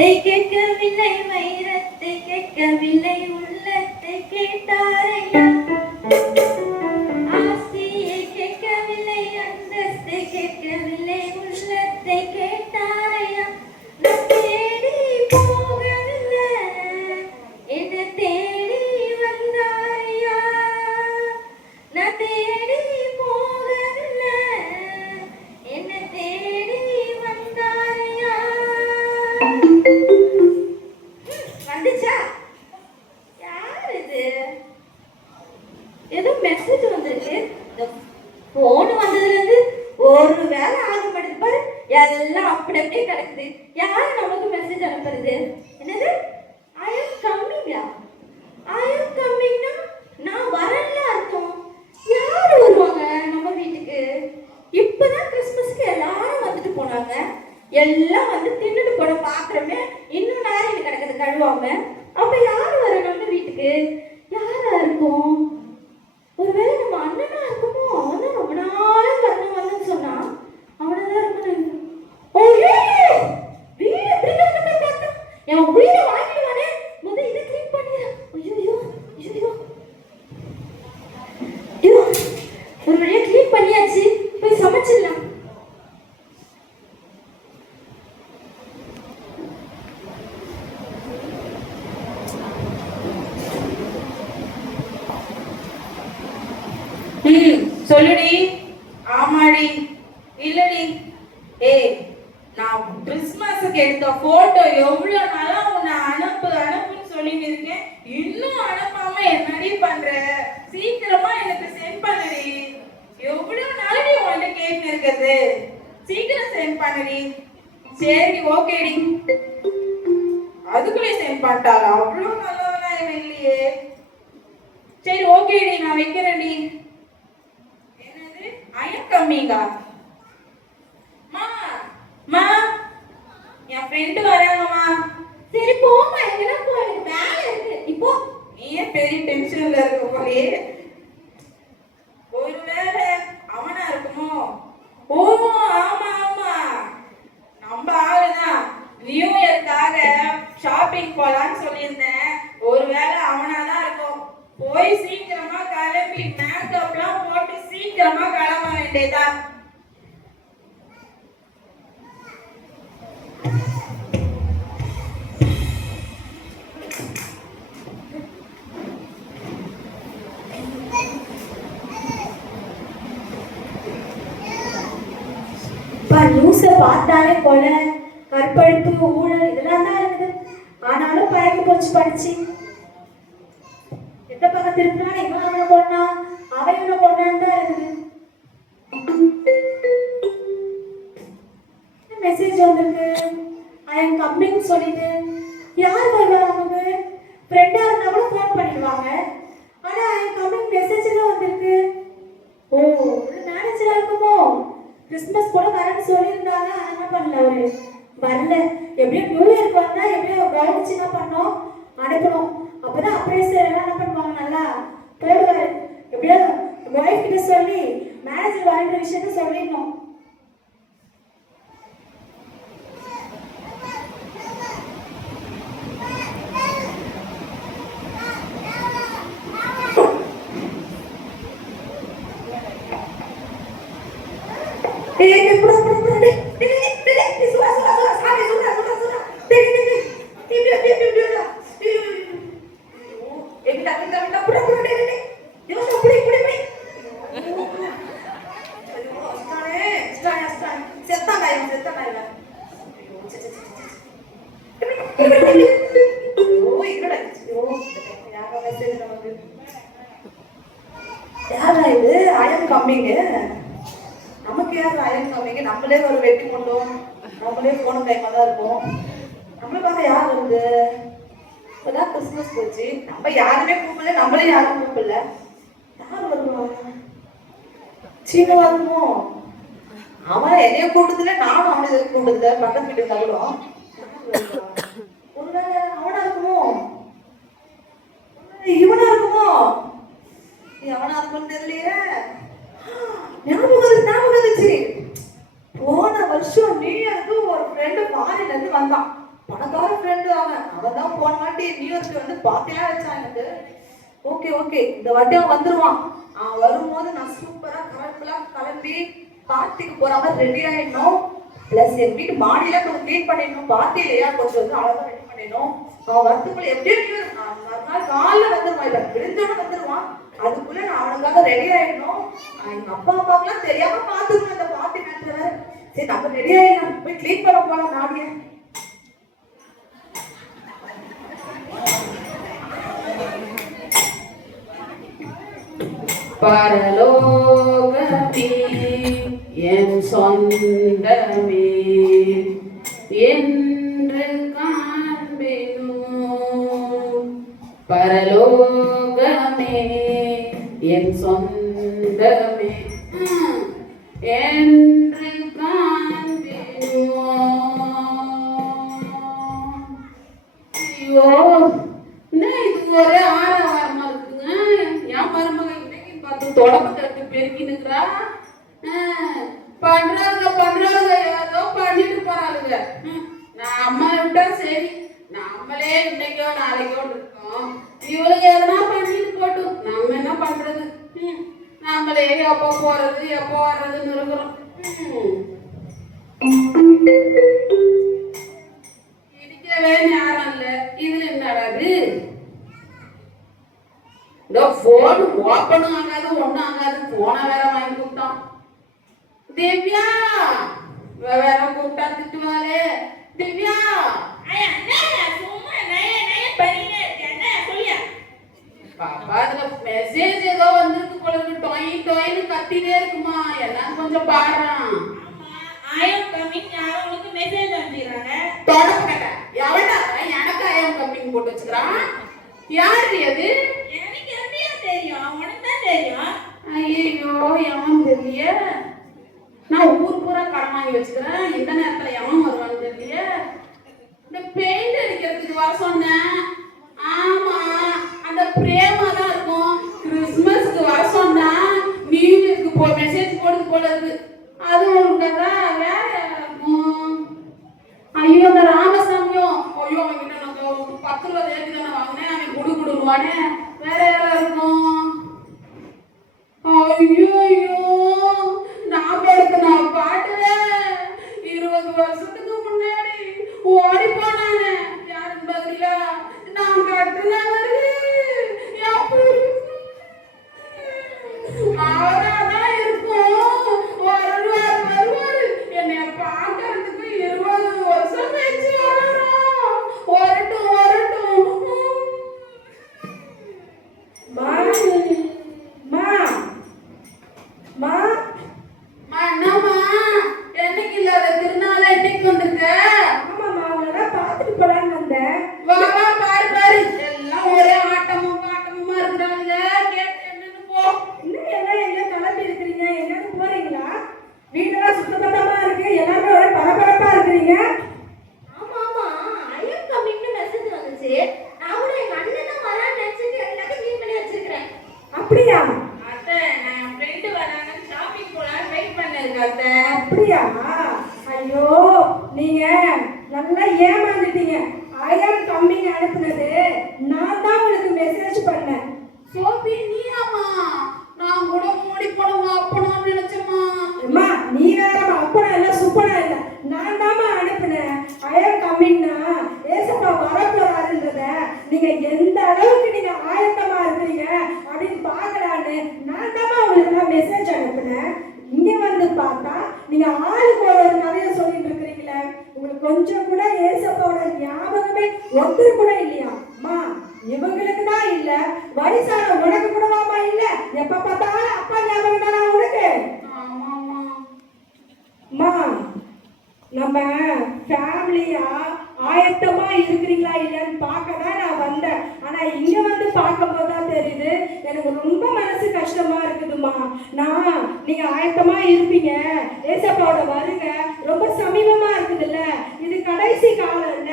கேட்கவில்லை, வைரத்தை கேட்கவில்லை, உள்ளத்தை கேட்டாரையா. ஆஸ்தியை கேட்கவில்லை, அந்தஸ்தை கேட்கவில்லை, உள்ளத்தை கேட்டாரையா. நான் தேடி போகவில்லை, என்ன தேடி வந்தாரையா. நான் தேடி போகவில்லை, என்ன தேடி வந்தாரையா. வந்துச்சா? யார் இது? ஏதோ மெசேஜ் வந்திருக்கு. இந்த போன் வந்ததுல இருந்து ஒரு வேலை ஆக மாட்டேது பாரு. எல்லாம் அப்படி அப்படியே கிடக்குது. யார் நமக்கு மெசேஜ் அனுப்புறது? என்னது? I am கம்மிங்கா? ஐ எம் கம்மிங்னா நான் வரல அர்த்தம். யார் வருவாங்க நம்ம வீட்டுக்கு? இப்பதான் கிறிஸ்மஸ்க்கு எல்லாரும் வந்துட்டு போனாங்க. எல்லாம் வந்து தின்னுட்டு போட பாக்குறமே, இன்னும் நேரம் கிடக்குது கழுவாம. அப்ப யாரு வர நம்ம வீட்டுக்கு? யாரா இருக்கும்? ஒருவேளை நம்ம அண்ணனா இருக்குமோ? அவன் தான் ரொம்ப நாளா வரணும்னு சொன்னா. அவனதான் இருக்கணும். வீடு எப்படி கிடக்குது பார்த்தா என் உயிரை வாங்கிடுவானே. முதல் இதை கிளீன் பண்ணிடுறேன். ஐயோ ஐயோ ஐயோ, ஒரு வழியா கிளீன் பண்ணியாச்சு. போய் சமைச்சிடலாம். சொல்லுடி. ஆமாடி. இல்லடி. ஏய், நான் கிறிஸ்மஸுக்கு எடுத்த போட்டோ எவ்வளவு நாளா உன்னை அனுப்புன்னு சொல்லிட்டு இருக்கேன். இன்னும் அனுப்பாம என்னடி பண்ற? சீக்கிரமா எனக்கு சென்ட் பண்ணுடி. எவ்வளவு நாளடி உன்கிட்ட கேட்டு இருக்குது? சீக்கிரம் சென்ட் பண்ணுடி. சரி, ஓகேடி. அதுக்குள்ளே சென்ட் பண்ணிட்டாளா? அவ்வளவு நல்லவனா இல்லையே. சரி, ஓகேடி, நான் வைக்கிறேன்டி. கம்மிங்கா? மா மா, என் ஃப்ரெண்டு வராங்கம்மா. சரி போமா, எங்கன்னா போ, எனக்கு வேலை இருக்கு. இப்போ நீயே பெரிய டென்ஷன்ல இருக்க போலே. ஒருவேளை அவனா இருக்குமோ? ஓ ஆமா ஆமா, நம்ம ஆளுதான். நியூ இயர்க்காக ஷாப்பிங் போலான்னு சொல்லியிருந்தேன். ஒருவேளை அவனாதான் இருக்கும். போய் சீக்கிரமா கிளம்பி மேக்கப்லாம் போட்டு சீக்கிரமா கிளம்ப வேண்டியதா. நியூஸ பார்த்தாலே கொலை, கற்பழிப்பு, ஊழல் இதெல்லாம் தான் இருக்குது. ஆனாலும் பழகி போச்சு படிச்சு. எந்த பக்கம் திருப்பினா இவன் அவனை கொண்டா, அவன் இவனை கொண்டான்னு தான் இருக்குது. மெசேஜ் வந்திருக்கு. ஐ எம் கம்மிங் சொல்லிட்டு. யார் வருவா நமக்கு? ஃப்ரெண்டா இருந்தா கூட ஃபோன் பண்ணிடுவாங்க. ஆனா ஐ எம் கம்மிங் மெசேஜ் தான் வந்திருக்கு. ஓ, மேனேஜரா இருக்குமோ? கிறிஸ்மஸ் கூட வரேன்னு சொல்லியிருந்தாங்க. என்ன பண்ணல, அவரு வரல. எப்படியோ நியூ இயர்க்கு வந்தா எப்படியோ கவனிச்சு என்ன பண்ணோம், அனுப்பணும். அப்பதான் அப்ரைசர் எல்லாம் என்ன பண்ணுவாங்க, நல்லா போடுவாரு. எப்படியோ ஒய்ஃப் கிட்ட சொல்லி மேனேஜர் வரேன்ற விஷயத்த சொல்லிடணும். நமக்கு யார் அயன் கம்மிங்க? நம்மளே ஒரு வெட்டி கொண்டோம், நம்மளே போன டைமா தான் இருக்கும். நம்மளுக்காக யார் வருது? இப்பதான் கிறிஸ்மஸ் போச்சு, நம்ம யாருமே கூப்பிடல, நம்மளே யாரும் கூப்பிடல. யார் வருவாங்க? சீன வருமோ? அவன் என்னைய கூட்டத்துல, நானும் அவனை எதுவும் கூட்டத்துல, பக்கத்து வீட்டு தகடும். ஒருவேளை அவனா இருக்குமோ? இவனா இருக்குமோ? எவனா இருக்கும்னு தெரியலையே. ஞாபகம் வந்துச்சு. போன வருஷம் நியூ இயருக்கு ஒரு ஃப்ரெண்டு ஃபாரின்ல இருந்து வந்தான். பணக்கார ஃப்ரெண்டு அவன் தான் போன வாட்டி நியூ இயர்க்கு வந்து பார்ட்டிலாம் வச்சான் எனக்கு. ஓகே ஓகே, இந்த வாட்டி அவன் வந்துருவான். அவன் வரும்போது நான் சூப்பரா கலர்ஃபுல்லா கிளம்பி பார்ட்டிக்கு போற மாதிரி ரெடி ஆயிடணும். பிளஸ் என் வீட்டு மாடியில கொஞ்சம் க்ளீன் பண்ணிடணும். பார்ட்டி இல்லையா, கொஞ்சம் வந்து அழகா ரெடி பண்ணிடணும். அவன் வரத்துக்குள்ள எப்படியும் மறுநாள் காலைல வந்துருவான், இல்லை விழுந்தோட வந்துருவான். அதுக்குள்ள நான் அவனுக்காக ரெடி ஆயிடணும். எங்க அப்பா அம்மாக்கெல்லாம் தெரியாம பார்த்துக்கணும் அந்த பார்ட்டி நேரத்துல. சரி நம்ம ரெடி ஆயிடலாம், போய் க்ளீன் பண்ண போலாம் மாடிய. பரலோகமே என் சொந்தமே என்று காண்பேனோ, பரலோகமே என் சொந்தமே என்று காண்பேனோ. ஐயோ, என்ன இது ஒரே ஆரவாரமா இருக்குங்க. என் மருமக இன்னைக்கு பார்த்து தொடப்பத்தை எடுத்து பெருக்கினுக்குறா. பண்றாங்க ஏதோ பண்ணிட்டு போறாளுங்க. நான் அம்மா விட்டா சரி, நம்மளே இன்னைக்கோ நாளைக்கோ இருக்கோம். இவளுக்கு எதனா பண்ணிட்டு போட்டும், நம்ம என்ன பண்றது? நம்மளே எப்போ போறது எப்போ வர்றதுன்னு இருக்கிறோம். இடிக்கவே நேரம் இல்லை. இதுல என்னடாது? இந்த போன் ஓப்பனும் ஆகாது ஒண்ணும் ஆகாது. போனை வேற வாங்கி கொடுத்தோம். திவ்யா வேற கூப்பிட்டா திட்டுவாளே. திவ்யா பாப்பா, அதுல மெசேஜ் ஏதோ வந்திருக்கு போல இருக்கு. டொய் டொய்னு கத்திட்டே இருக்குமா, என்னன்னு கொஞ்சம் பாடுறான். தொடப்பட்ட எவடா எனக்கு ஐயம் கம்மிங் போட்டு வச்சுக்கிறான். யாரு அது? ஐயோ, எவன் தெரியல. நான் ஊர் பூரா கடன் வாங்கி வச்சுக்கிறேன். இந்த நேரத்துல எவன் வருவான்னு தெரியல. இந்த பெயிண்ட் அடிக்கிறதுக்கு வர சொன்னேன். ஆமா, அந்த பிரேமா தான் இருக்கும். கிறிஸ்துமஸ்க்கு வர சொன்னா நியூ இயர்க்கு மெசேஜ் போடுது போல இருக்கு. அது உங்களுக்குதா வேற இருக்கும். ஐயோ, அந்த ராமசாமியும் ஐயோ அவங்கிட்ட நான் 10 ரூபா ஏற்றி தானே வாங்கினேன். அவன் கொடுக்குடுவானே, வேற யாரா இருக்கும்? ஐயோ, நான் படுத்தின பாட்டுல 20 வருஷத்துக்கு முன்னாடி ஓடி போனானே. யாருன்னு பதிலா நான் கட்டுனவரு அவராதான் இருக்கும். வருவாரு என்னைய பாக்குறதுக்கு 20 வருஷம் கழிச்சு வரணும். வரட்டும். என்னம்மா, என்னைக்கு இல்லாத திருநாள இன்னைக்கு வந்திருக்க? வா பாரு, எல்லாம் ஒரே ஆட்டமுமா இருக்கிறாங்க. கேட்டு என்னன்னு போ. ஆமா, ஐயம் கம்மிங்னு மெசேஜ் வந்துச்சு. நான் எங்க அண்ணன் தான் வரான்னு நினைச்சிட்டு எல்லாத்தையும் க்ளீன் பண்ணி வச்சிருக்கிறேன். அப்படியா? அத்தை, நான் ஃப்ரெண்டு வராங்கன்னு ஷாப்பிங் போலான்னு வெயிட் பண்ணிருக்கேன் அத்தை. அப்படியா? ஐயோ, நீங்க நல்லா ஏமாந்துட்டீங்க. ஐயம் கம்மிங் அனுப்புனது நான் தான் உங்களுக்கு மெசேஜ் பண்ணேன். சோபி, நீயாமா? நான் கூட மூடி போனவங்க அப்பனும் நினைச்சேம்மா. அம்மா, நீ வேறமா அப்பனா இல்ல சுப்பனா இல்ல, நான் தாமா அனுப்புனேன். ஐயம் கம்மிங்னா ஏசப்பா வர போறாருன்றத நீங்க எந்த அளவுக்கு நீங்க ஆயத்தமா இருக்கீங்க அப்படின்னு பார்க்கலான்னு நான் தாமா உங்களுக்கு மெசேஜ் அனுப்புனேன். இங்க வந்து பார்த்தா நீங்க ஆளுக்கு ஒரு கதையை சொல்லிட்டு இருக்கிறீங்களே. உங்களுக்கு கொஞ்சம் கூட ஏசப்பாவோட ஞாபகமே ஒருத்தர் கூட இல்லையா? அம்மா, இவங்களுக்கு தான் இல்ல, வயசான உனக்கு கூடவாமா இல்ல? எப்ப பார்த்தாலும் அப்பா ஞாபகம் தானா உனக்கு? அம்மா, நம்ம ஃபேமிலியா ஆயத்தமா இருக்கிறீங்களா இல்லைன்னு பார்க்க தான் நான் வந்தேன். ஆனா இங்க வந்து பார்க்கும்போது தான் தெரியுது எனக்கு ரொம்ப மனசு கஷ்டமா இருக்குதுமா. நீங்க ஆயத்தமா இருப்பீங்க, ஏசப்பாவோட வருக ரொம்ப சமீபமா இருக்குதுல்ல, இது கடைசி காலம் இல்ல.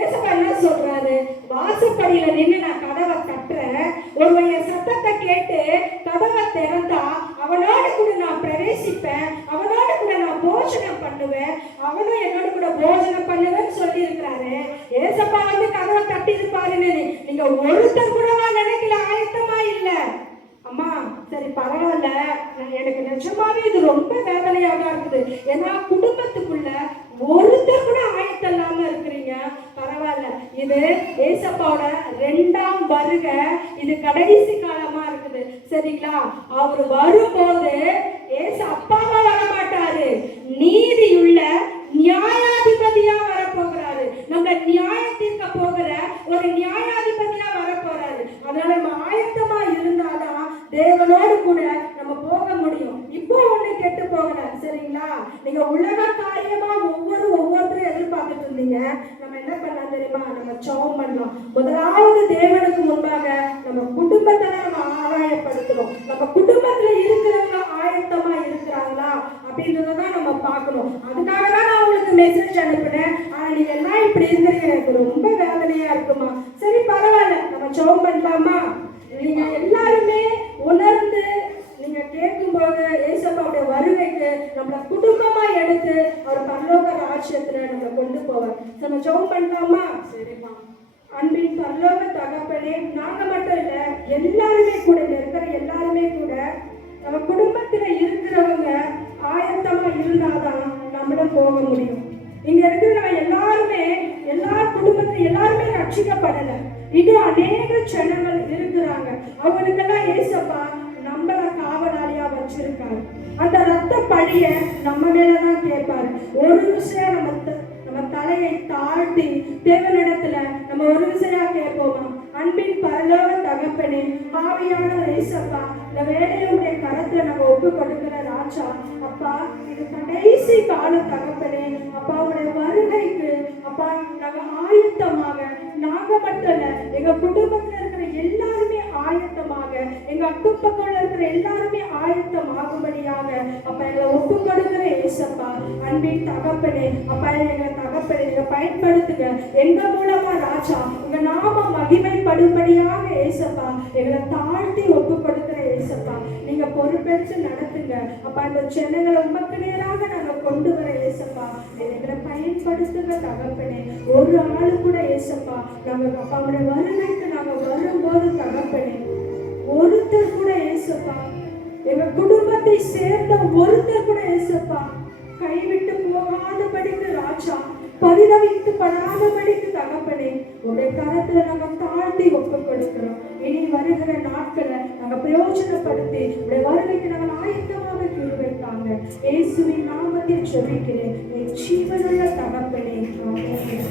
ஏசப்பா என்ன சொல்றாரு? வாசப்படியில நின்று நான் கதவை தட்டுறேன், ஒருவன் என் சத்தத்தை கேட்டு கதவை திறந்தா அவனோட கூட நான் பிரவேசிப்பேன், அவனோட கூட நான் போஷணம் பண்ணுவேன், அவனும் என்னோட கூட போஜனம் பண்ணுவேன்னு சொல்லி இருக்கிறாரு. ஏசப்பா வந்து கதவை தட்டி இருப்பாருன்னு நீங்க ஒருத்தர் கூடவா நினைக்கல, ஆயத்தமா இல்ல. அம்மா சரி பரவாயில்ல, எனக்கு நிஜமாவே இது ரொம்ப வேதனையாக இருக்குது. ஏன்னா குடும்பத்துக்குள்ள ஒருத்தர் கூட ஆயத்தம் இல்லாம இருக்கிறீங்க. பரவாயில்ல, இது ஏசப்பாவோட 2ஆம் வருகை, இது கடைசி காலமா இருக்குது சரிங்களா. அவர் வரும்போது ஏசு அப்பாவா வரமாட்டாரு, நீதியுள்ள நியாயாதிபதியா வரப்போகிறாரு. நம்ம நியாயம் தீர்க்க போகிற ஒரு நியாயாதிபதியா வரப்போறாரு. அதனால நம்ம ஆயத்தமா இருந்தாதான் தேவனோடு கூட நம்ம போக முடியும். இப்போ ஒண்ணு கெட்டு போகல சரிங்களா. நீங்க உலக காரியமா ஒவ்வொருத்தரும் எதிர்பார்த்துட்டு இருந்தீங்க. நம்ம என்ன பண்ணலாம் தெரியுமா, நம்ம ஜெபம் பண்ணலாம். முதலாவது தேவனுக்கு முன்பாக நம்ம குடும்பத்தை நம்ம ஆராயப்படுத்தணும். நம்ம குடும்பத்துல இருக்கிறவங்க ஆயத்தமா இருக்கிறாங்களா அப்படின்றதான் நம்ம பார்க்கணும். அதுக்காக தான் நான் உங்களுக்கு மெசேஜ் அனுப்பினேன். ஆனா நீங்க எல்லாம் இப்படி இருக்கிறீங்க, எனக்கு ரொம்ப வேதனையா இருக்குமா. சரி பரவாயில்ல, நம்ம ஜெபம் பண்ணலாமா. நீங்க எல்லாருமே உணர்ந்து நீங்க கேட்கும்போது ஏசப்பாவுடைய வருகைக்கு நம்மளை குடும்பமா எடுத்து அவர் பரலோக ராஜ்யத்துல நம்மளை கொண்டு போவார். நம்ம ஜெபம் பண்ணலாமா. சரிம்மா. அன்பின் பரலோக தகப்பனே, நாங்க மட்டும் இல்ல, எல்லாருமே கூட இருக்கிற எல்லாருமே கூட நம்ம குடும்பத்துல இருக்கிறவங்க ஆயத்தமா இருந்தாதான் நம்மளும் போக முடியும். இங்க இருக்கிறவங்க எல்லாருமே, எல்லா குடும்பத்துல எல்லாருமே ரட்சிக்கப்படல. இன்னும் அநேக ஜனங்கள் இருக்கிறாங்க. அவங்களுக்கெல்லாம் ஏசப்பா நம்மள காவலாளியா வச்சிருக்காரு. அந்த ரத்த பழிய நம்ம மேலதான் கேட்பாரு. ஒரு விஷயம் நம்ம தலையை தாழ்த்தி தேவனிடத்துல நம்ம ஒரு விசையா கேட்போமா. அன்பின் பரலோக தகப்பனே, ஆவியானவர் ஏசப்பா, இந்த வேலையுடைய கரத்துல நம்ம ஒப்பு கொடுக்கிற ராஜா அப்பா, இது கடைசி கால தகப்பனே அப்பா, உடைய வருகைக்கு அப்பா நாங்க ஆயத்தமாக, நாங்க மட்டும் இல்ல, எங்க குடும்பத்துல இருக்கிற எல்லாருமே ஆயத்தமாக, எங்க அக்கம் பக்கத்துல இருக்கிற எல்லாருமே ஆயத்தமாகும்படியாக அப்பா எங்களை ஒப்பு கொடுக்கிற ஏசப்பா, அன்பின் தகப்பனே அப்பா, எங்க தகப்பனே நீங்க பயன்படுத்துங்க. எங்க மூலமா ராஜா உங்க நாம மகிமைப்படும்படியாக ஏசப்பா எங்களை தாழ்த்தி ஒப்பு கொடுக்கிற ஏசப்பா, நீங்க பொறுப்பெடுத்து நடத்துங்க அப்பா. இந்த ஜனங்களை உமக்கு நேராக நாங்க கொண்டு வர ஏசப்பா, எங்களை பயன்படுத்துங்க தகப்பனே. ஒரு ஆளு கூட ஏசப்பா நாங்க அப்பாவுடைய வருகைக்கு நாங்க வரும்போது தகப்பனே, ஒருத்தர் கூட ஏசப்பா, எங்க குடும்பத்தை சேர்ந்த ஒருத்தர் கூட ஏசப்பா கைவிட்டு போகாதபடிக்கு ராஜா, பரிதவிக்கப்படாதபடிக்கு தகப்பனே உடைய கரத்துல நாங்க தாழ்த்தி ஒப்பு கொடுக்கிறோம். இனி வருகிற நாட்களை நாங்க பிரயோஜனப்படுத்தி உடைய வருகைக்கு நாங்கள் ஆயத்தமாக கிருபைத்தாங்க. இயேசுவின் நாமத்தில் ஜெபிக்கிறேன், என் ஜீவனுள்ள தகப்பனே. ஆமென்.